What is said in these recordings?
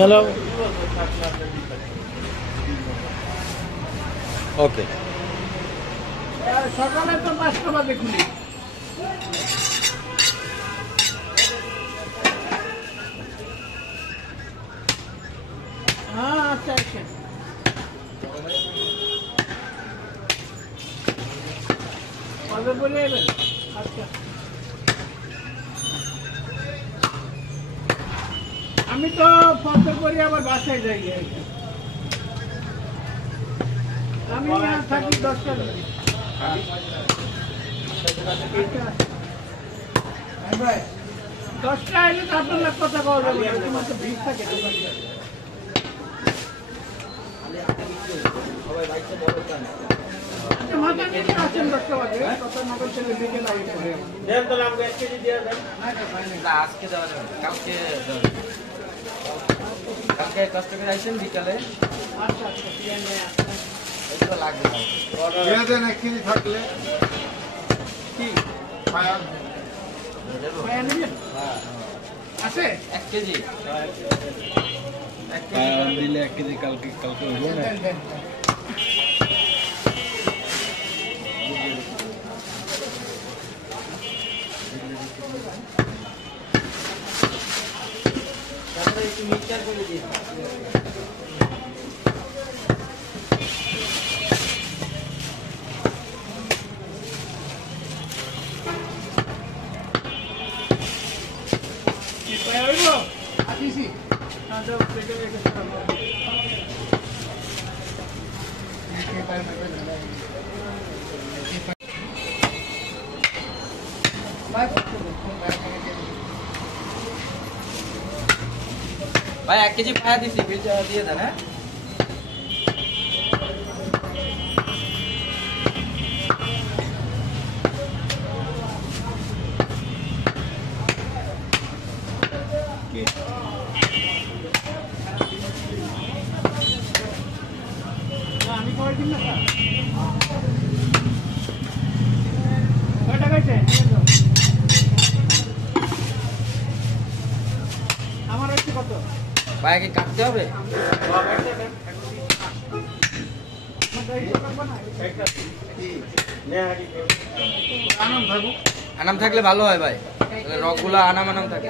Hello okay সকালে তো 5টা বাজে খুলি। হ্যাঁ আচ্ছা আচ্ছা কবে বলে এলেন? আচ্ছা আমি তো ফটো করি আবার বাসায় যাই। আমি থাকি 10টা। ভাই 10টা এলে তো আপনার কথা কওয়া যাবে, তোমার তো ভিড় থাকে মাথা নিয়ে আছেন 10টা বাজে কথা নগর ছেলে বিকেল আগে পড়ে দেন তো আমাকে 1 কেজি দিয়ে দেন। না আজকে দেওয়া যাবে কালকে কালকে কষ্ট করে আসেন বিকালে। আচ্ছা আচ্ছা এগুলো লাগবে দিয়ে দেন 1 কেজি থাকলে কি পায়া ভাইয়া নেবেন? আছে 1 কেজি দিলে 1 কেজি কালকে হইল না। তারপরে একটু মিক্সচার করে দিই। কি ভাইয়া হইব? আসিছি আচ্ছা পেটে রেখে ভাই 1 কেজি পায়া দিছি বিল দিয়ে দেন। হ্যাঁ আমি কয় দিন না কয়টা খাইছে আমার হচ্ছে কত ভাই কি কাটতে হবে? আনন্দ থাকুক। আনাম থাকলে ভালো হয় ভাই, তাহলে রকগুলো আনাম থাকে।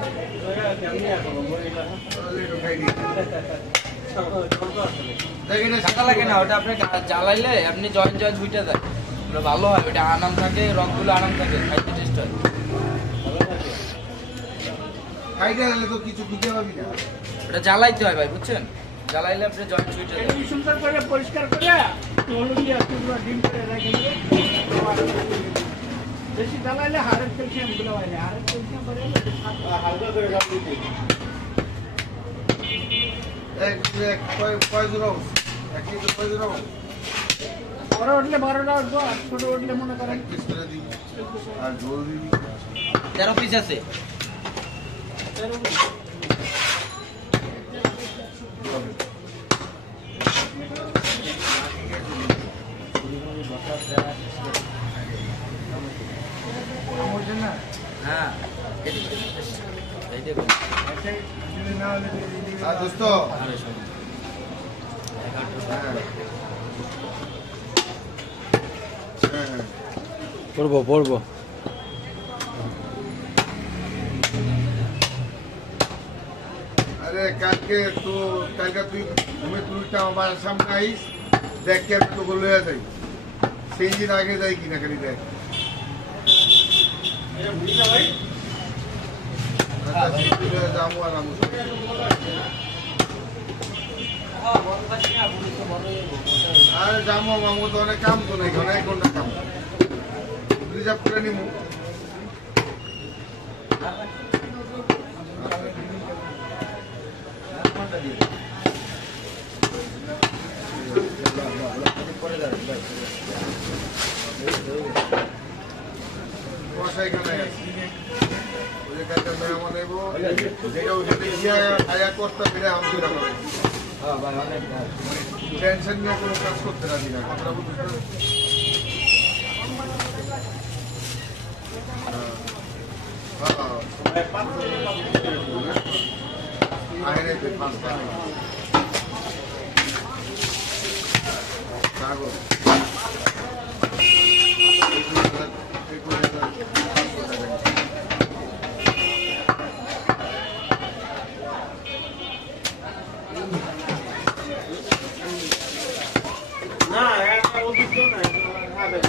কাটা লাগে না ওটা, আপনি জ্বালাইলে আপনি জয়েন্ট বুঝতে যায় ওটা ভালো হয়। ওটা আনাম থাকে, রকগুলো আনাম থাকে, খাইতে টেস্ট হয়। খাইতে গেলে তো কিছু বুঝতে পারবি না। ওটা জ্বালাইতে হয় ভাই, বুঝছেন? জ্বালাইলে আপনি জয়েন্ট ছুটে যায়। সুন্দর করে পরিষ্কার করে হলুদ দিয়ে টুকরো ডিম করে রেখে দিয়ে বেশি জ্বালাইলে হাড়ের ক্যালসিয়াম গুলো হয়, হাড়ের ক্যালসিয়াম বেড়ে হালকা করে কয় জোড়া 1 কেজি কয় জোড়া বড় উঠলে 12টা উঠবো, আর ছোট উঠলে মনে করেন পিস করে দিই আর ঝোল দিবি। 13 পিস আছে। হ্যাঁ দোস্ত পড়বো আরে কালকে তুই তুইটা আমার সামনে আইস, দেখ কি আমি তোকে লইয়া যাই, সেই দিন আগে যাই কিনা খালি দেখ। যাবো আর আমি আরে যাবো মামু, তো অনেক কাম তো নাকি, অনেক ঘন্টা কাম রিজার্ভ করে নিবো। এখানে ওই কাজটা মেহমান নেবো, যেটা ওখানে গিয়া আয়া করতে পেরে আমি টেনশন নিয়ে কোনো কাজ করতে রাজি না। কথাটা বুঝতে আহেরে তুই পাঁচটা কাগজ 21,000 না একটা অভিজ্ঞ না হবে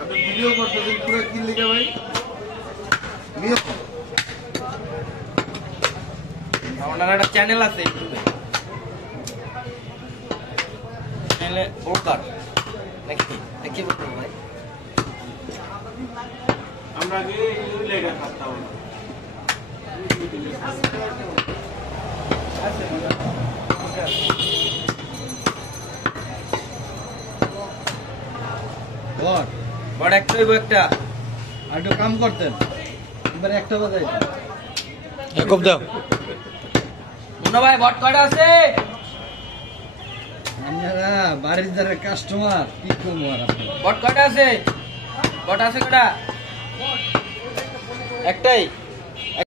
আপনি ভিডিও করতেছেন পুরো কি লিখে ভাই নিয়ম ওনার একটা চ্যানেল আছে ইউটিউবে চ্যানেলে ওকার নাকি দেখি বলুন ভাই আমরা কি লেখা থাকতাম বট বড় একটা হইব একটা আর একটু কাম করতেন এবার একটা বাজাই একব দাও মুন্না ভাই বট কয়টা আছে আপনারা বাড়ির যারা কাস্টমার কি কম আর আপনি বট কয়টা আছে বট আছে কয়টা একটাই